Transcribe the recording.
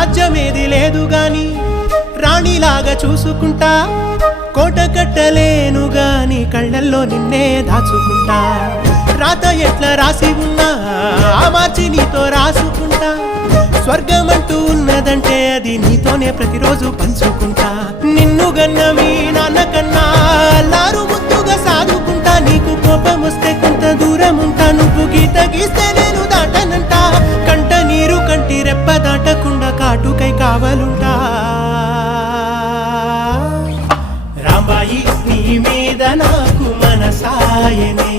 రాజ్యమేది లేదు గాని రాణిలాగా చూసుకుంటా కోట కట్టలేను గాని కళ్ళల్లో నిన్నే దాచుకుంటా రాత ఎట్లా రాసి ఉన్నా ఆ మార్చి నీతో రాసుకుంటా స్వర్గమంటూ ఉన్నదంటే అది నీతోనే ప్రతిరోజు పంచుకుంటా నిన్ను గన్న మీ నాన్న కన్నా లారు ముద్దుగా సాదుకుంటా నీకు కోపం వస్తే కొంత దూరం ఉంటా నువ్వు గీత గీస్తే నేను దాటనంట కంట నీరు కంటి రెప్ప దాటకుండా కాటుకై కావలుంటా రాంబాయి నీ మీద నాకు మనసాయనే